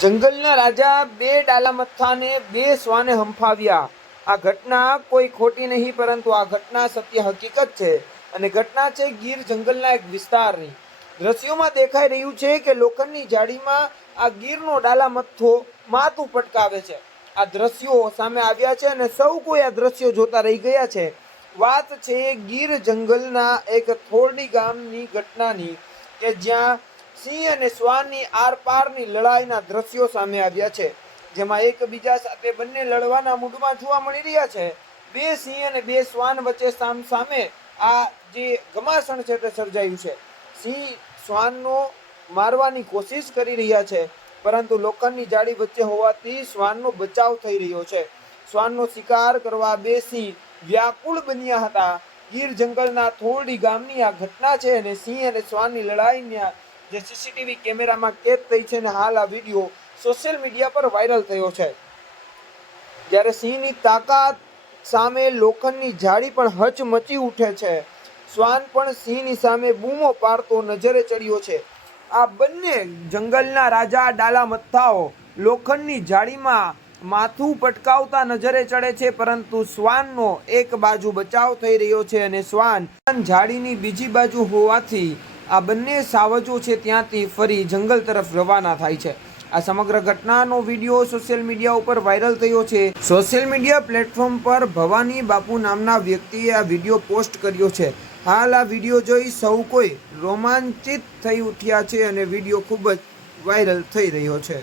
જંગલના રાજા બે ડાલામથ્થાને બે શ્વાને હંફાવ્યા. આ ઘટના કોઈ ખોટી નહીં, પરંતુ આ ઘટના સત્ય હકીકત છે અને ઘટના છે ગીર જંગલના એક વિસ્તારની. દ્રશ્યોમાં દેખાઈ રહ્યું છે કે લોખંડની જાળીમાં આ ગીરનો ડાલામથ્થો માથું પટકાવે છે. આ દ્રશ્યો સામે આવ્યા છે અને સૌ કોઈ આ દ્રશ્યો જોતા રહી ગયા છે. વાત છે ગીર જંગલના એક થોરડી ગામની ઘટનાની કે જ્યાં સિંહ અને શ્વાનની આરપારની લડાઈના દ્રશ્યો સામે આવ્યા છે, જેમાં એકબીજા સાથે બંને લડવાના મૂડમાં જોવા મળી રહ્યા છે. બે સિંહ અને બે શ્વાન વચ્ચે સામ, સામે આ જે ઘમાસણ છે તે સર્જાયું છે. સિંહ શ્વાનનો મારવાની કોશિશ કરી રહ્યા છે, પરંતુ લોખંડની જાળી વચ્ચે હોવાથી શ્વાનનો બચાવ થઈ રહ્યો છે. શ્વાનનો શિકાર કરવા બે સિંહ વ્યાકુળ બન્યા હતા. ગીર જંગલના થોરડી ગામની આ ઘટના છે અને સિંહ અને શ્વાનની લડાઈના જે સીસીટીવી કેમેરામાં કેદ થઈ છે અને હાલ આ વીડિયો સોશિયલ મીડિયા પર વાયરલ થયો છે. જ્યારે સિંહની તાકાત સામે લોખંડની જાળી પણ હચમચી ઉઠે છે. શ્વાન પણ સિંહની સામે બૂમો પાડતો નજરે ચડ્યો છે. આ બંને જંગલના રાજા ડાલા મથ્થાઓ લોખંડની જાળીમાં માથું પટકાવતા નજરે ચડે છે, પરંતુ શ્વાનનો એક બાજુ બચાવ થઈ રહ્યો છે અને શ્વાન જાળીની બીજી બાજુ હોવાથી આ બંને સાવજો છે ત્યાંથી ફરી જંગલ તરફ રવાના થાય છે. આ સમગ્ર ઘટનાનો વીડિયો સોશિયલ મીડિયા ઉપર વાયરલ થયો છે. સોશિયલ મીડિયા પ્લેટફોર્મ પર ભવાની બાપુ નામના વ્યક્તિએ આ વીડિયો પોસ્ટ કર્યો છે. હાલ આ વીડિયો જોઈ સૌ કોઈ રોમાંચિત થઈ ઉઠ્યા છે અને વીડિયો ખૂબ જ વાયરલ થઈ રહ્યો છે.